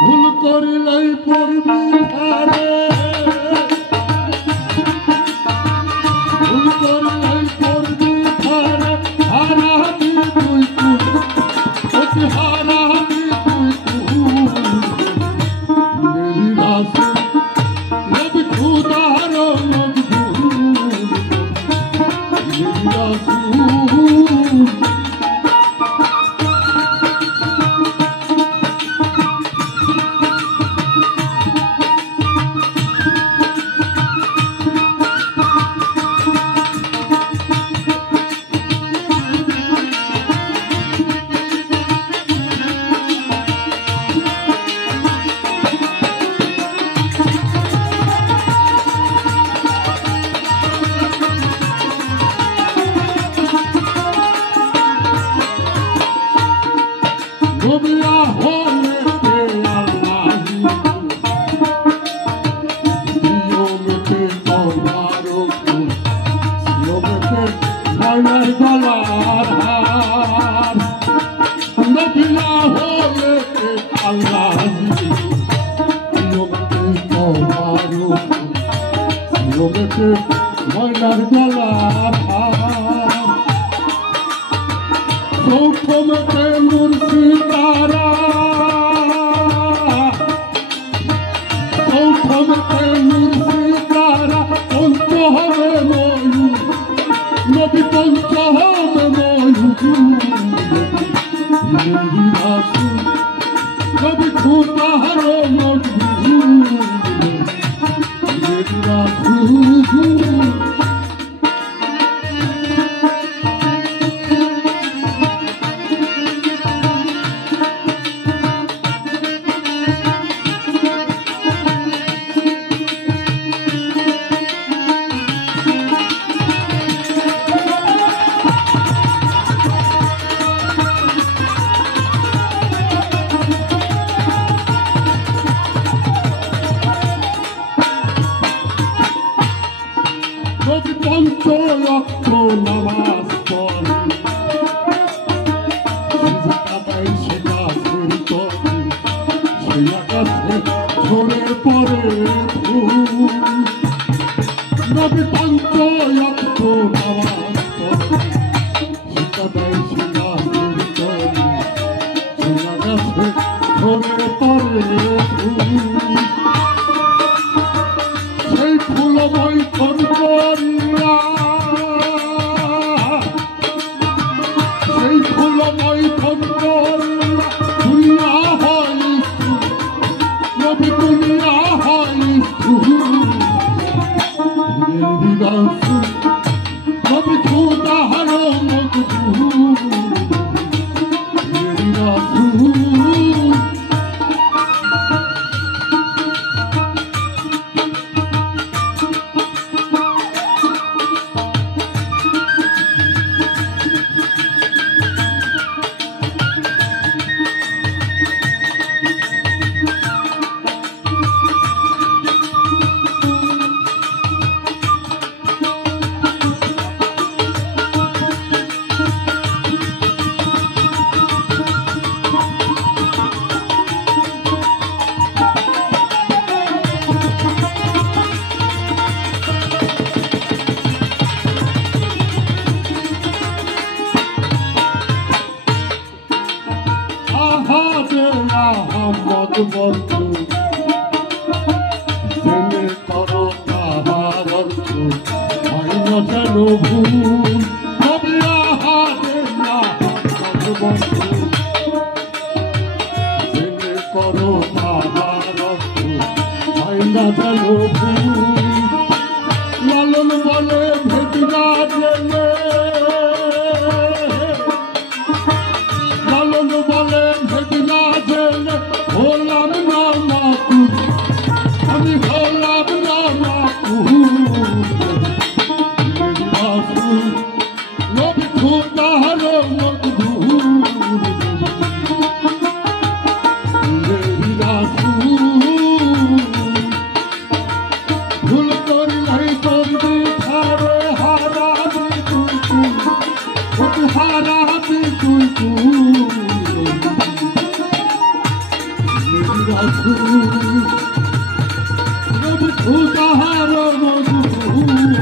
ভুল করিলেই পড়বি ধারে, ভুল করিলেই পড়বি ধারে, হারাবি তুই তুই, অতি হারাবি তুই তুই। মেরি রাসূল নবী খুদার মজবুর, মেরি রাসূল। নবিয়া হলেতে আল্লাহি, নিয়মেতে মোবারক, নিয়মেতে মায়ের গলার হার। নবিয়া হলেতে আল্লাহি, নিয়মেতে মোবারক, নিয়মেতে মায়ের গলার হার। সৌখমতে মুর্শিদারা, সৌখমতে মুর্শিদারা, পঞ্চহমে ময়ূর, নবী পঞ্চহমে ময়ূর। মেরি রাসূল নবী খুদার মজবুর, মেরি রাসূল। নবী পঞ্চ ওয়াক্ত নামাজ পড়ে, সিজদায় সে গাছের তলে, সেই আকাশে ঝরে পড়ে ফুল। নবী পঞ্চ ওয়াক্ত নামাজ পড়ে, সিজদায় সে গাছের তলে, সেই আকাশে ঝরে পড়ে ফুল। সেই ফুলময় করিয়া, সেই ফুলময় করিয়া দুনিয়া হয় স্থূল, নবী দুনিয়া হয় স্থূল। মেরি রাসূল নবী খুদার মজবুর, মেরি রাসূল। আহমদ বন্ধু জেনে করো তাহার অর্থ, হয় না যেন ভুল। নবী আহাদে আহমদ বন্ধু জেনে করো তাহার অর্থ, হয় না যেন ভুল। লালন বলে ভেদিনা জেনে, লালন বলে ভেদিনা জেনে, হলাম না মাকুর, আমি হলাম না মাকুর। মেরি রাসূল নবী খুদার মজবুর, মেরি রাসূল। ভুল করলেই করবি ধারে, হারাবি তুই তুই, অতি হারাবি তুই তুই। रब खुदा रब रसूल